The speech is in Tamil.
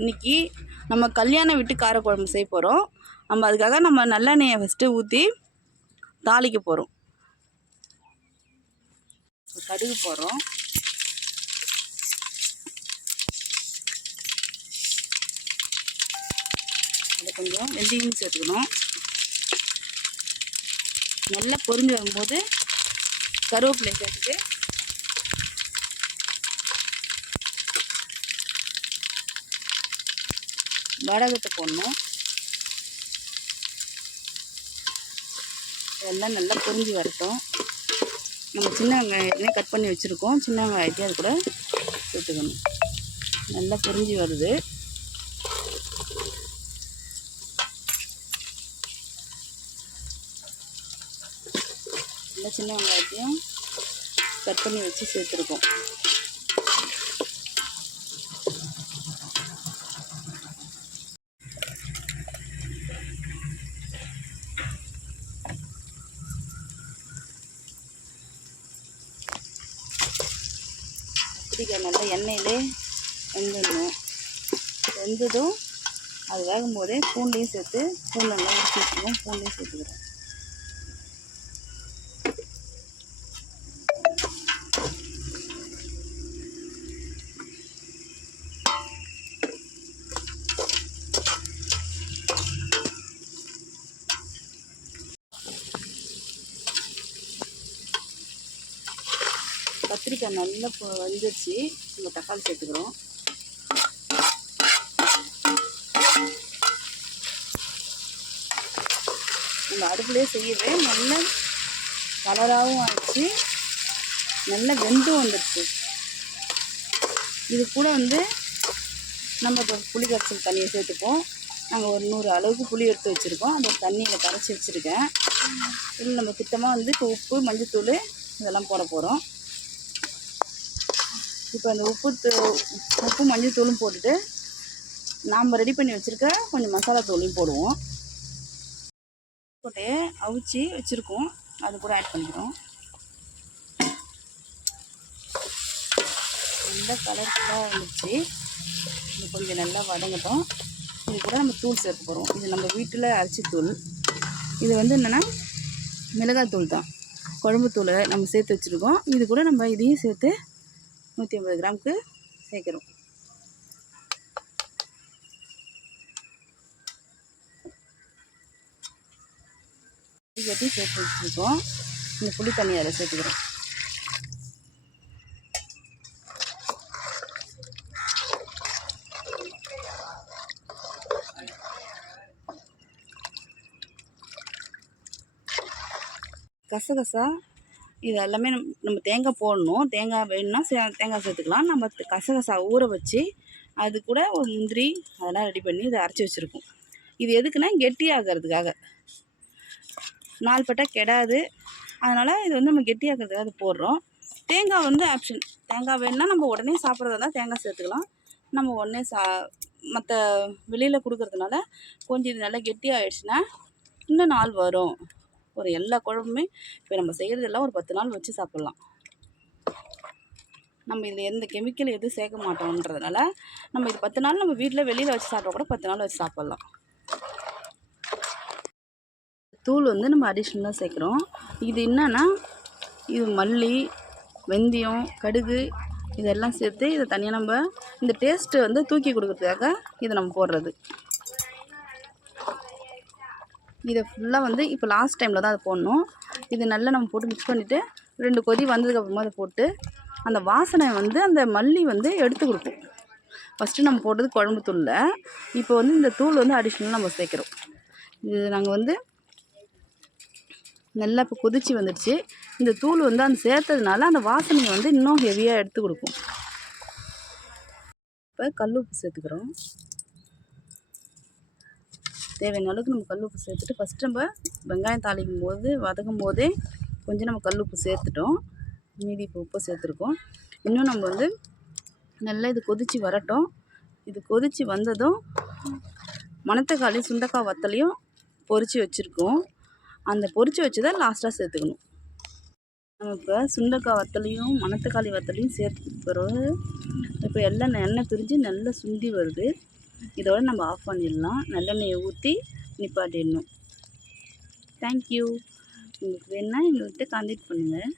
இன்றைக்கி நம்ம கல்யாண வீட்டு காரக்குழம்பு செய்ய போகிறோம். நம்ம அதுக்காக நம்ம நல்லெண்ணெயை ஃபஸ்ட்டு ஊற்றி தாளிக்க போகிறோம். கடுகு போடுறோம். அதை கொஞ்சம் வெந்தயம் சேர்த்துக்கணும். நல்லா பொரிஞ்சு வரும்போது கருவேப்பிலை சேர்த்துட்டு வடகத்தை போடணும். எல்லாம் நல்லா பொரிஞ்சு வரட்டும். நம்ம சின்ன வெங்காயத்தையும் கட் பண்ணி வச்சுருக்கோம். சின்ன வெங்காயத்தையும் அது கூட சேர்த்துக்கணும். நல்லா பொரிஞ்சு வருது. நல்லா சின்ன வெங்காயத்தையும் கட் பண்ணி வச்சு சேர்த்துருக்கோம். கத்திரிக்காய் நல்லா எண்ணெயிலே வெந்துடணும். வெந்ததும் அது வேகும் போதே பூண்டையும் சேர்த்து பூண்டு நல்லா உரிச்சு வச்சுருவோம். பூண்டையும் சேர்த்துக்கிறோம். கத்திரிக்காய் நல்லா வந்துடுச்சு. நம்ம தக்காளி சேர்த்துக்கிறோம். நம்ம அடுப்புலேயே செய்யவே நல்ல கலராகவும் ஆயிடுச்சு, நல்லா வெந்தும் வந்துடுச்சு. இது கூட நம்ம இப்போ புளி கரைச்சல் தண்ணியை சேர்த்துப்போம். நாங்கள் ஒரு 100 அளவுக்கு புளி எடுத்து வச்சுருக்கோம். அந்த தண்ணியில் கரைச்சி வச்சுருக்கேன். இதில் நம்ம திட்டமாக இப்போ உப்பு மஞ்சத்தூள் இதெல்லாம் போட போகிறோம். இப்போ அந்த உப்பு மஞ்சள் தூளும் போட்டுட்டு நாம் ரெடி பண்ணி வச்சுருக்க கொஞ்சம் மசாலா தூளையும் போடுவோம். போட்டு அவிச்சு வச்சுருக்கோம். அது கூட ஆட் பண்ணிக்கிறோம். நல்லா கலர்ஃபுல்லாக வந்துடுச்சு. இது கொஞ்சம் நல்லா வதங்கட்டும். இது கூட நம்ம தூள் சேர்த்து போகிறோம். இது நம்ம வீட்டில் அரைச்சி தூள். இது என்னென்னா மிளகாய் தூள் தான். குழம்பு தூளை நம்ம சேர்த்து வச்சுருக்கோம். இது கூட நம்ம இதையும் சேர்த்து 150 கிராமுக்கு சேர்க்குறோம். கட்டி சேர்த்து வச்சுருக்கோம். இந்த புளி தண்ணி அதில் சேர்த்துக்கிறோம். கசகசா இது எல்லாமே நம்ம தேங்காய் போடணும். தேங்காய் வேணும்னா தேங்காய் சேர்த்துக்கலாம். நம்ம கசகசா ஊற வச்சு அது கூட ஒரு முந்திரி அதெல்லாம் ரெடி பண்ணி இதை அரைச்சி வச்சுருக்கோம். இது எதுக்குன்னா கெட்டியாகிறதுக்காக. நாள்பட்டா கெடாது. அதனால் இது நம்ம கெட்டியாகிறதுக்காக அது போடுறோம். தேங்காய் ஆப்ஷன். தேங்காய் வேணும்னா நம்ம உடனே சாப்பிட்றதா இருந்தால் தேங்காய் சேர்த்துக்கலாம். நம்ம உடனே மற்ற வெளியில் கொடுக்குறதுனால கொஞ்சம் இது நல்லா கெட்டியாகிடுச்சுன்னா இன்னும் நாள் வரும். ஒரு எல்லா குழம்புமே இப்போ நம்ம செய்கிறதெல்லாம் ஒரு 10 நாள் வச்சு சாப்பிட்லாம். நம்ம இதில் எந்த கெமிக்கல் எதுவும் சேர்க்க மாட்டோன்றதுனால நம்ம இது 10 நாள் நம்ம வீட்டில் வெளியில் வச்சு சாப்பிட்டா கூட 10 நாள் வச்சு சாப்பிட்லாம். தூள் நம்ம அடிஷ்னலாக சேர்க்குறோம். இது என்னன்னா இது மல்லி, வெந்தயம், கடுகு இதெல்லாம் சேர்த்து இதை தனியாக நம்ம இந்த டேஸ்ட்டு தூக்கி கொடுக்குறதுக்காக இதை நம்ம போடுறது. இதை ஃபுல்லாக இப்போ லாஸ்ட் டைமில் தான் அதை போடணும். இது நல்லா நம்ம போட்டு மிக்ஸ் பண்ணிவிட்டு 2 கொதி வந்ததுக்கப்புறமா அதை போட்டு அந்த வாசனை அந்த மல்லி எடுத்து கொடுக்கும். ஃபஸ்ட்டு நம்ம போட்டது குழம்பு தூளில். இப்போ இந்த தூள் அடிஷ்னலாக நம்ம சேர்க்குறோம். இது நாங்கள் நல்லா இப்போ கொதிச்சு வந்துடுச்சு. இந்த தூள் அந்த சேர்த்ததுனால அந்த வாசனையை இன்னும் ஹெவியாக எடுத்து கொடுக்கும். இப்போ கல் உப்பு சேர்த்துக்கிறோம். தேவையான அளவுக்கு நம்ம கல் உப்பு சேர்த்துட்டு ஃபஸ்ட்டு நம்ம வெங்காயம் தாளிக்கும் போது வதக்கும் போதே கொஞ்சம் நம்ம கல் உப்பு சேர்த்துட்டோம். மீதி இப்போ உப்பு சேர்த்துருக்கோம். இன்னும் நம்ம நல்லா இது கொதித்து வரட்டும். இது கொதித்து வந்ததும் மணத்தக்காளி சுண்டக்காய் வத்தலையும் பொரித்து வச்சுருக்கோம். அந்த பொரித்து வச்சதை லாஸ்ட்டாக சேர்த்துக்கணும். நம்ம இப்போ சுண்டக்காய் வத்தலையும் மணத்தக்காளி வத்தலையும் சேர்த்துக்க பிறகு இப்போ எல்லாம் எண்ணெய் பிரிஞ்சு நல்லா சுண்டி வருது. இதோட நம்ம ஆஃப் பண்ணிடலாம். நல்லெண்ணெயை ஊற்றி நிப்பாட்டிடணும். தேங்க்யூ. உங்களுக்கு வேணுன்னா எங்கள்கிட்ட கான்டாக்ட் பண்ணுங்கள்.